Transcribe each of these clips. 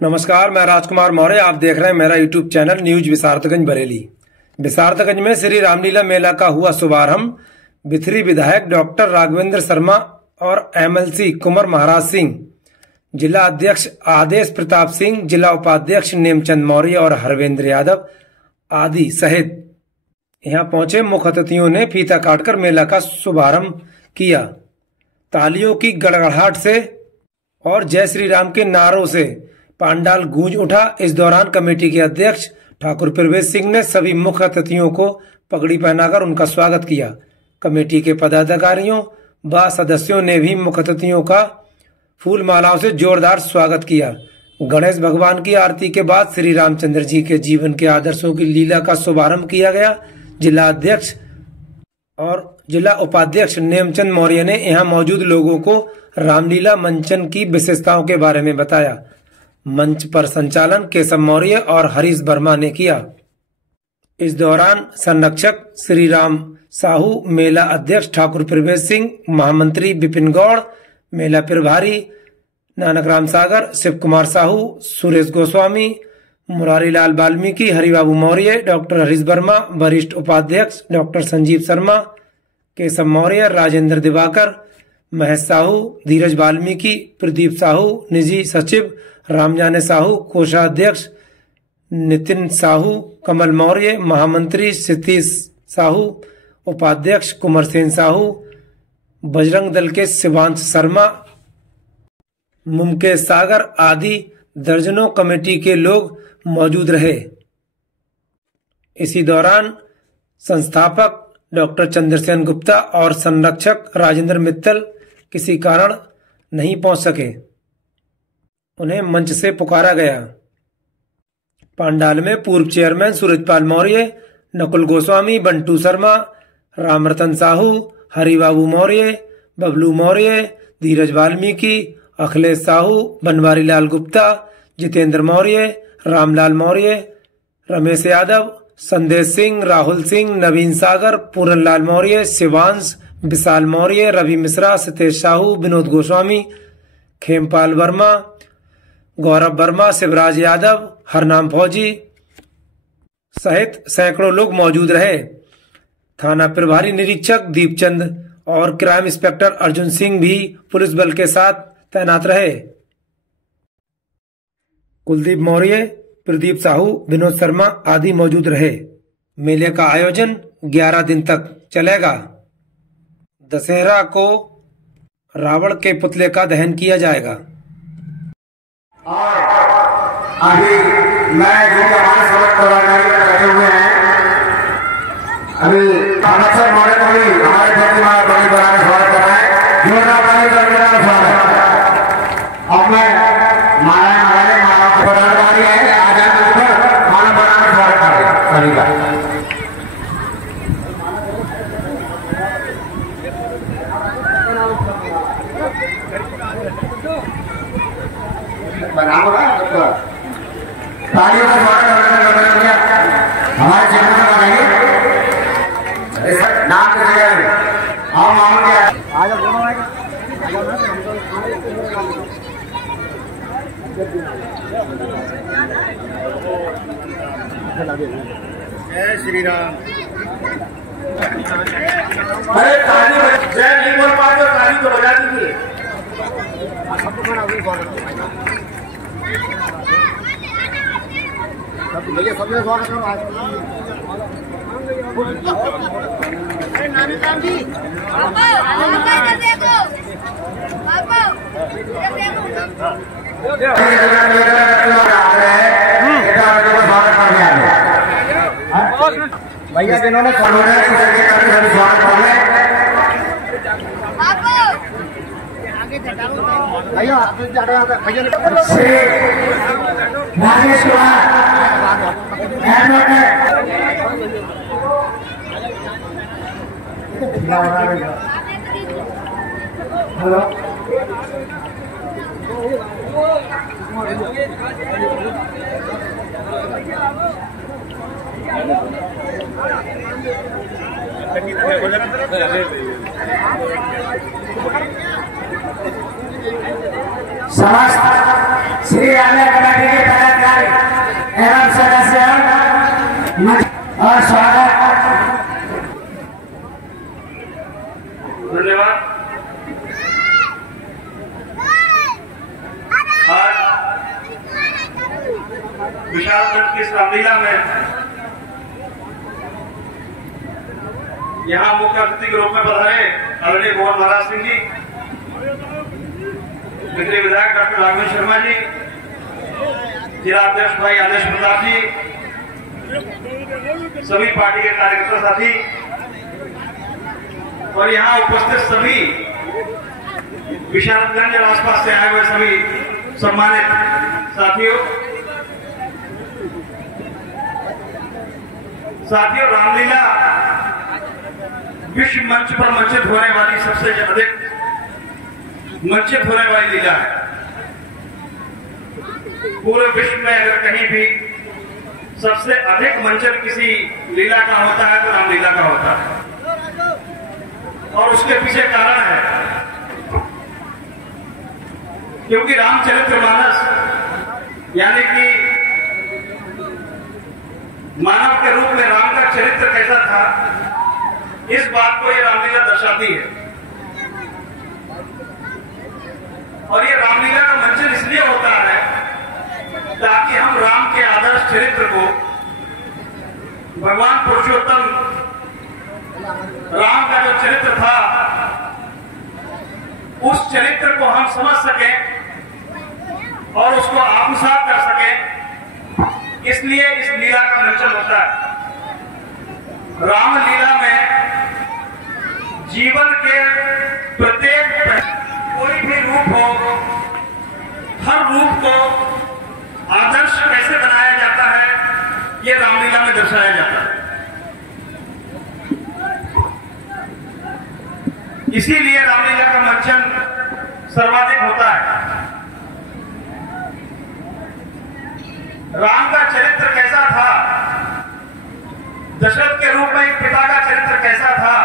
नमस्कार, मैं राजकुमार मौर्य। आप देख रहे हैं मेरा यूट्यूब चैनल न्यूज विसारतगंज बरेली। विसारतगंज में श्री रामलीला मेला का हुआ शुभारंभ। बिथरी विधायक डॉक्टर राघवेंद्र शर्मा और एमएलसी कुंवर महाराज सिंह, जिला अध्यक्ष आदेश प्रताप सिंह, जिला उपाध्यक्ष नेमचंद मौर्य और हरवेंद्र यादव आदि सहित यहां पहुंचे मुख्य अतिथियों ने फीता काटकर मेला का शुभारंभ किया। तालियों की गड़गड़ाहट से और जय श्री राम के नारों से पांडाल गूंज उठा। इस दौरान कमेटी के अध्यक्ष ठाकुर प्रवेश सिंह ने सभी मुख्य अतिथियों को पगड़ी पहनाकर उनका स्वागत किया। कमेटी के पदाधिकारियों व सदस्यों ने भी मुख्य अतिथियों का फूल मालाओं से जोरदार स्वागत किया। गणेश भगवान की आरती के बाद श्री रामचंद्र जी के जीवन के आदर्शों की लीला का शुभारंभ किया गया। जिला अध्यक्ष और जिला उपाध्यक्ष नेमचंद मौर्य ने यहां मौजूद लोगों को रामलीला मंचन की विशेषताओं के बारे में बताया। मंच पर संचालन केशव मौर्य और हरीश वर्मा ने किया। इस दौरान संरक्षक श्री राम साहू, मेला अध्यक्ष ठाकुर प्रवेश सिंह, महामंत्री विपिन गौड़, मेला प्रभारी नानक राम सागर, शिव कुमार साहू, सुरेश गोस्वामी, मुरारी लाल वाल्मीकि, हरिबाबू मौर्य, डॉक्टर हरीश वर्मा, वरिष्ठ उपाध्यक्ष डॉक्टर संजीव शर्मा, केशव मौर्य, राजेंद्र दिवाकर, महेश साहू, धीरज वाल्मीकि, प्रदीप साहू, निजी सचिव रामजाने साहू, कोषाध्यक्ष नितिन साहू, कमल मौर्य, महामंत्री सतीश साहू, उपाध्यक्ष कुंवर सेन साहू, बजरंग दल के शिवांश शर्मा, मुमकेश सागर आदि दर्जनों कमेटी के लोग मौजूद रहे। इसी दौरान संस्थापक डॉक्टर चंद्रसेन गुप्ता और संरक्षक राजेंद्र मित्तल किसी कारण नहीं पहुंच सके। उन्हें मंच से पुकारा गया। पांडाल में पूर्व चेयरमैन सूरजपाल मौर्य, नकुल गोस्वामी, बंटू शर्मा, रामरतन साहू, हरिबाबू मौर्य, बबलू मौर्य, धीरज वाल्मीकि, अखिलेश साहू, बनवारी लाल गुप्ता, जितेंद्र मौर्य, रामलाल मौर्य, रमेश यादव, संदेश सिंह, राहुल सिंह, नवीन सागर, पूरन लाल मौर्य, शिवांश, विशाल मौर्य, रवि मिश्रा, सतेश साहू, विनोद गोस्वामी, खेमपाल वर्मा, गौरव वर्मा, शिवराज यादव, हरनाम फौजी सहित सैकड़ों लोग मौजूद रहे। थाना प्रभारी निरीक्षक दीपचंद और क्राइम इंस्पेक्टर अर्जुन सिंह भी पुलिस बल के साथ तैनात रहे। कुलदीप मौर्य, प्रदीप साहू, विनोद शर्मा आदि मौजूद रहे। मेले का आयोजन 11 दिन तक चलेगा। दशहरा को रावण के पुतले का दहन किया जाएगा। और अभी मैं जो हमारे सड़क पर बैठे हुए हैं, अभी संरक्षक मौर्य को भी हमारे प्रतिमा बड़ी बनाने स्वागत कर रहे हैं। जोरदार ताली से मेरा स्वागत। अब मैं हमारे मानव के पदाधिकारी है, आजाद ऊपर मानव बनाने स्वागत कर रहे हैं सभी का। तालियों का स्वागत हमारे चैनल में बनाएंगे नाम के जगह हम मामूल के आज जय श्री राम। अरे ताली जय नहीं बोल पाते, ताली तो बजा दीजिए। भैया सबसे स्वागत है। भैया जिन्होंने राजेश कुमार हेलो समस्त श्री राम कमेटी धन्यवाद। आज विशालगंज की इस रामलीला में यहाँ मुख्य अतिथि के रूप में पधारे आदरणीय भुवन महाराज सिंह जी, मित्र विधायक डॉक्टर राघवेंद्र शर्मा जी, जिला अध्यक्ष भाई आदेश प्रताप जी, सभी पार्टी के कार्यकर्ता साथी और यहाँ उपस्थित सभी विशालगंज और आसपास से आए हुए सभी सम्मानित साथियों, रामलीला विश्व मंच पर मंचित होने वाली सबसे अधिक मंचित होने वाली लीला है। पूरे विश्व में अगर कहीं भी सबसे अधिक मंचन किसी लीला का होता है तो रामलीला का होता है, और उसके पीछे कारण है क्योंकि रामचरितमानस यानी कि मानव के रूप में राम का चरित्र कैसा था, इस बात को ये रामलीला दर्शाती है। और ये रामलीला का मंचन इसलिए होता है ताकि हम राम के आदर्श चरित्र को, भगवान पुरुषोत्तम राम का जो चरित्र था, उस चरित्र को हम समझ सकें और उसको आत्मसात कर सकें, इसलिए इस लीला का मंचन होता है। रामलीला में जीवन के प्रत्येक कोई भी रूप हो, हर रूप को आदर्श कैसे बनाया जाता है, ये रामलीला में दर्शाया जाता है। इसीलिए रामलीला का मंचन सर्वाधिक होता है। राम का चरित्र कैसा था, दशरथ के रूप में एक पिता का चरित्र कैसा था,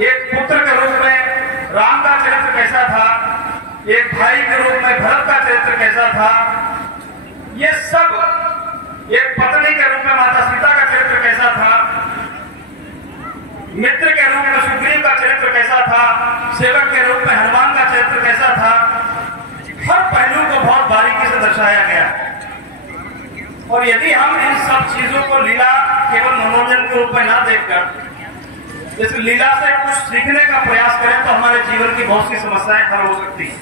एक पुत्र के रूप में राम का चरित्र कैसा था, एक भाई के रूप में भरत का चरित्र कैसा था, ये सब, एक पत्नी के रूप में माता सीता का चरित्र कैसा था, मित्र के रूप में सुग्रीव का चरित्र कैसा था, सेवक के रूप में हनुमान का चरित्र कैसा था, हर पहलू को बहुत बारीकी से दर्शाया गया। और यदि हम इन सब चीजों को लीला केवल मनोरंजन के रूप में ना देखकर इस लीला से कुछ सीखने का प्रयास करें तो हमारे जीवन की बहुत सी समस्याएं हल हो सकती हैं।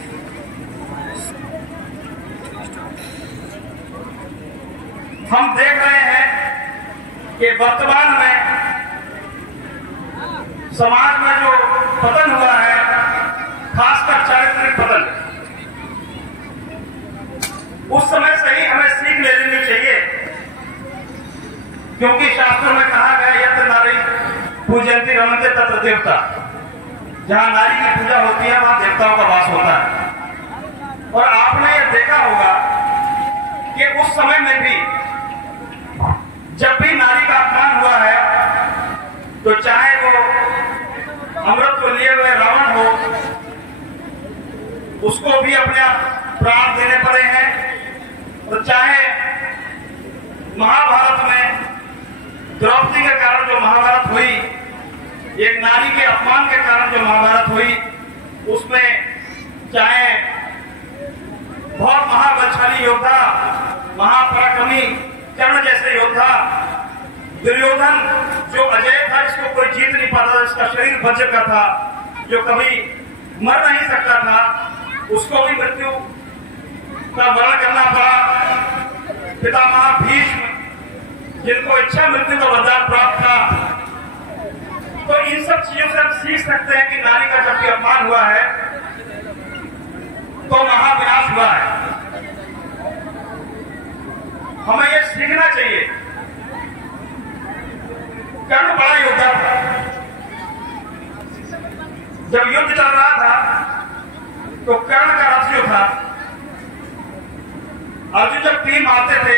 हम देख रहे हैं कि वर्तमान में समाज में जो पतन हुआ है, खासकर चारित्रिक पतन, उस समय से ही हमें सीख ले लेनी चाहिए, क्योंकि शास्त्रों में कहा गया यत्र नारी पूजयन्ति रमन्ते तत्र देवता, जहां नारी की पूजा होती है वहां देवताओं का वास होता है। और आपने ये देखा होगा कि उस समय में भी जब भी नारी का अपमान हुआ है, तो चाहे वो अमृत को लिए हुए रावण हो, उसको भी अपने प्राण देने पड़े हैं, तो चाहे महाभारत में द्रौपदी के कारण जो महाभारत हुई, एक नारी के अपमान के कारण जो महाभारत हुई, उसमें चाहे बहुत महाबलशाली योद्धा, महापराक्रमी कर्ण जैसे योद्धा, दुर्योधन जो अजय था, जिसको कोई जीत नहीं पाता था, जिसका शरीर वज्र का था, जो कभी मर नहीं सकता था, उसको भी मृत्यु का वर्ण करना पड़ा। पितामह भीष्म, जिनको इच्छा मृत्यु का वरदान प्राप्त था। तो इन सब चीजों से हम सीख सकते हैं कि नारी का जब भी अपमान हुआ है तो महाविनाश हुआ है। हमें यह सीखना चाहिए। कर्ण बड़ा योद्धा था। जब युद्ध चल रहा था तो कर्ण का रथ जो था, अर्जुन जब तीर मारते थे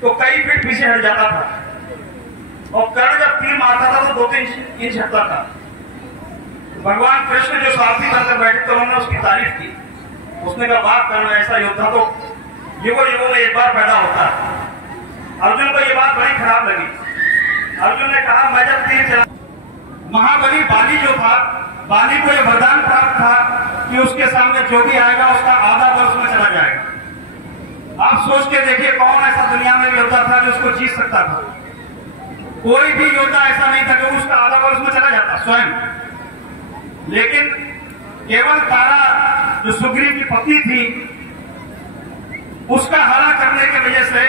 तो कई फीट पीछे हट जाता था, और कर्ण जब तीर मारता था तो 2-3 इंच हटता था। भगवान कृष्ण जो सारथी बनकर बैठे तो उन्होंने उसकी तारीफ की। उसने कहा, वाह कर्ण, ऐसा योद्धा तो युगों युगों में एक बार पैदा होता है। अर्जुन को यह बात बड़ी खराब लगी। अर्जुन ने कहा, मैं जब तीर चला, महाबली बाली जो था बाली को यह वरदान प्राप्त था कि उसके सामने जो भी आएगा उसका आधा बल उसमें चला जाएगा। आप सोच के देखिए कौन ऐसा दुनिया में योद्धा था जो उसको जीत सकता था? कोई भी योद्धा ऐसा नहीं था कि उसका आधा बल उसमें चला जाता स्वयं। लेकिन केवल तारा जो सुग्रीव की पत्नी थी उसका हरा करने की वजह से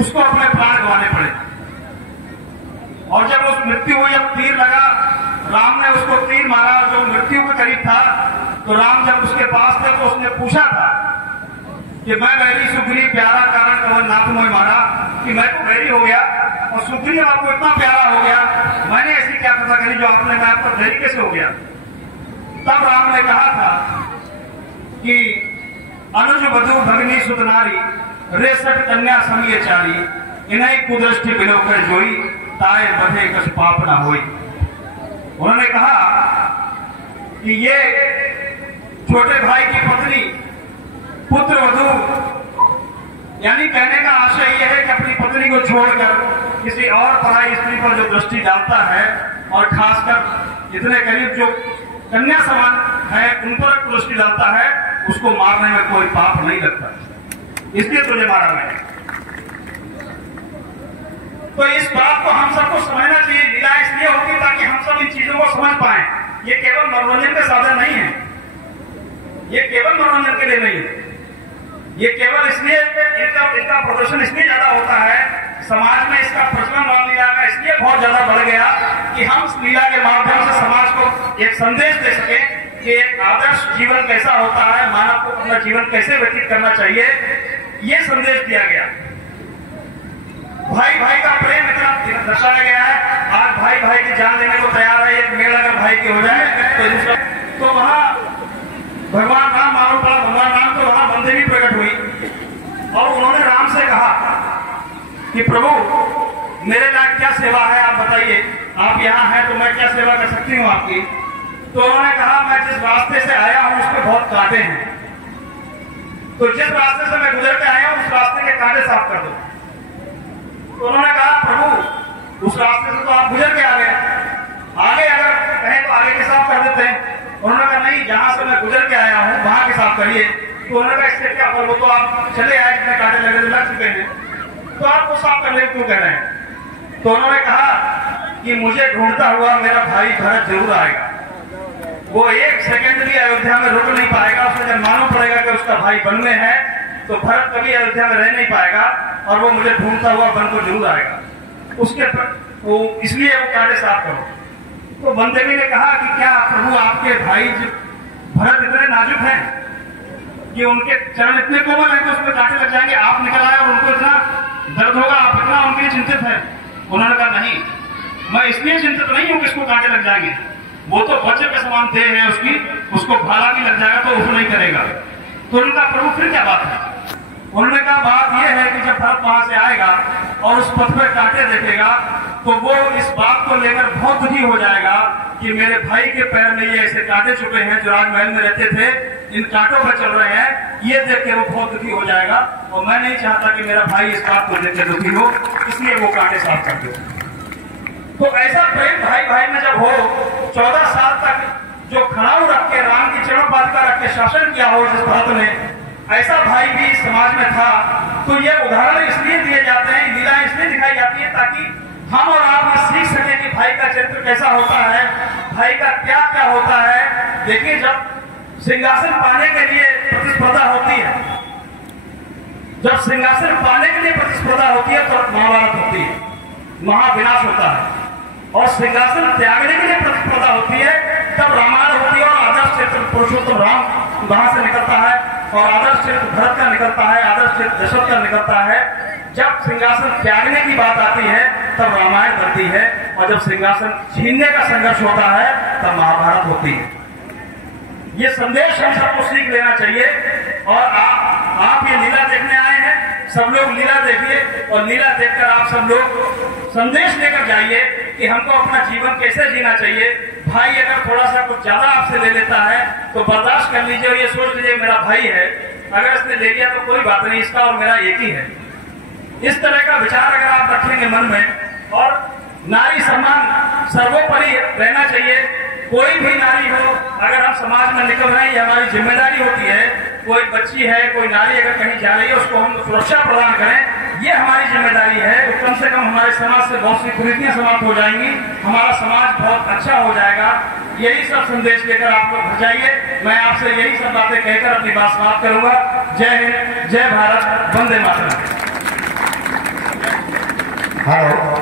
उसको अपने प्राण गंवाने पड़े। और जब उस मृत्यु हुई, जब तीर लगा, राम ने उसको तीर मारा जो मृत्यु के करीब था, तो राम जब उसके पास थे तो उसने पूछा था कि मैं वैरी सुग्रीव प्यारा कारण कवन नाथ मोहि मारा, कि मैं तो वैरी हो गया और सुग्रीव आपको इतना प्यारा हो गया, मैंने ऐसी क्या कथा करी जो आपने मैं आपका वैरी कैसे हो गया? तब राम ने कहा था कि अनुज वधु भगनी सुत नारी रेसठ कन्या संगे चारी, इन्हीं कुदृष्टि बिलो कर जोई, ताए बधे कछ पाप ना होई। उन्होंने कहा कि ये छोटे भाई की पत्नी पुत्र वधु, यानी कहने का आशय यह है कि अपनी पत्नी को छोड़कर किसी और पराई स्त्री पर जो दृष्टि डालता है और खासकर इतने करीब जो कन्या समान है उन पर दृष्टि डालता है, उसको मारने में कोई पाप नहीं लगता, इसलिए तुझे मारा मैंने। तो इस बात को हम सबको समझना चाहिए। लीला इसलिए होगी ताकि हम सब इन चीजों को समझ पाए। ये केवल मनोरंजन का साधन नहीं है, ये केवल मनोरंजन के लिए नहीं है, ये केवल इसलिए इनका प्रदर्शन इसलिए ज्यादा होता है, समाज में इसका प्रचलन रामलीला का इसलिए बहुत ज्यादा बढ़ गया कि हम इस लीला के माध्यम से समाज को एक संदेश दे सके कि एक आदर्श जीवन कैसा होता है, मानव को अपना जीवन कैसे व्यतीत करना चाहिए, ये संदेश दिया गया। भाई भाई का प्रेम इतना दर्शाया गया है। आज भाई भाई की जान देने को तैयार है। एक मेल अगर भाई की हो जाए तो वहां भगवान राम मालूम पड़ा, भगवान राम तो वहां बंदे भी प्रकट हुई और उन्होंने राम से कहा कि प्रभु मेरे लायक क्या सेवा है, आप बताइए, आप यहाँ हैं तो मैं क्या सेवा कर सकती हूँ आपकी? तो उन्होंने कहा मैं जिस रास्ते से आया हूँ उसमें बहुत कांटे हैं, तो जिस रास्ते से मैं गुजर के आया हूँ उस रास्ते के कांटे साफ कर दो। तो उन्होंने कहा प्रभु उस रास्ते से तो आप गुजर के आ गए, आगे अगर कहें तो आगे के साफ कर देते हैं। उन्होंने कहा नहीं, जहां से मैं गुजर के आया हूं वहां के साफ करिए। तो उन्होंने कहा इससे क्या कर, वो तो आप चले आए, जितने कांटे लगे थे लग चुके हैं, तो आपको साफ करने क्यों कह रहे हैं? तो उन्होंने कहा कि मुझे ढूंढता हुआ मेरा भाई भरत जरूर आएगा, वो एक सेकंड भी अयोध्या में रुक नहीं पाएगा, उसे जब मालूम पड़ेगा कि उसका भाई वन में है तो भरत कभी अयोध्या में रह नहीं पाएगा और वो मुझे ढूंढता हुआ वन को जरूर आएगा, उसके वो इसलिए वो कांटे साफ करो। तो बंदेवी ने कहा कि क्या प्रभु आपके भाई भरत इतने नाजुक हैं कि उनके चरण इतने कोमल हैं कि उसमें कांटे लग जाएंगे, आप निकल आए और उनको इतना दर्द होगा, आप इतना उनके लिए चिंतित है? उन्होंने कहा नहीं, मैं इसलिए चिंतित नहीं हूं कि इसको कांटे लग जाएंगे, वो तो बच्चे के समान देह है उसकी, उसको भाला भी लग जाएगा तो उसको नहीं करेगा। तो उनका प्रभु फिर क्या बात है? उन्होंने कहा बात यह है कि जब भरत वहां से आएगा और उस पथ पर कांटे देखेगा तो वो इस बात को लेकर बहुत दुखी हो जाएगा कि मेरे भाई के पैर में ये ऐसे कांटे चुके हैं जो राजमहल में रहते थे, इन कांटों पर चल रहे हैं, ये देख के वो बहुत दुखी हो जाएगा और मैं नहीं चाहता कि मेरा भाई इस बात को देख के दुखी हो, इसलिए वो कांटे साफ कर दो। तो ऐसा प्रेम भाई भाई में जब हो, 14 साल तक जो खड़ाऊ रख के राम की चरण पादुका रख के शासन किया हो जिस भरत ने, ऐसा भाई भी समाज में था। तो ये उदाहरण इसलिए दिए जाते हैं, लीला इसलिए दिखाई जाती है ताकि हम और आप सीख सके कि भाई का चरित्र कैसा होता है, भाई का क्या क्या होता है। देखिए जब सिंहासन पाने के लिए प्रतिस्पर्धा होती है, जब सिंहासन पाने के लिए प्रतिस्पर्धा होती है तो महाभारत होती है, महाविनाश होता है, और सिंहासन त्यागने के लिए प्रतिस्पर्धा होती है तब रामायण होती है और आदर्श चरित्र पुरुषोत्तम राम वहां से निकलता है और आदर्श चरित्र भरत का निकलता है, आदर्श चरित्र दशरथ का निकलता है। जब सिंहासन त्यागने की बात आती है तब रामायण बनती है और जब सिंहासन छीनने का संघर्ष होता है तब महाभारत होती है। ये संदेश हम सबको सीख लेना चाहिए। और आप ये लीला देखने आए हैं, सब लोग लीला देखिए और लीला देखकर आप सब लोग संदेश लेकर जाइए कि हमको अपना जीवन कैसे जीना चाहिए। भाई अगर थोड़ा सा कुछ ज्यादा आपसे ले लेता है तो बर्दाश्त कर लीजिए और ये सोच लीजिए मेरा भाई है, अगर इसने ले लिया तो कोई बात नहीं, इसका और मेरा एक ही है। इस तरह का विचार अगर आप रखेंगे मन में, और नारी सम्मान सर्वोपरि रहना चाहिए, कोई भी नारी हो, अगर हम समाज में निकल रहे हैं, ये हमारी जिम्मेदारी होती है। कोई बच्ची है, कोई नारी अगर कहीं जा रही है, उसको हम सुरक्षा प्रदान करें, ये हमारी जिम्मेदारी है। तो कम से कम हमारे समाज से बहुत सी कुरीतियां समाप्त हो जाएंगी, हमारा समाज बहुत अच्छा हो जाएगा। यही सब संदेश लेकर आप लोग घर जाइए। मैं आपसे यही सब बातें कहकर अपनी बात समाप्त करूंगा। जय हिंद, जय भारत, वंदे मातरम। हेलो।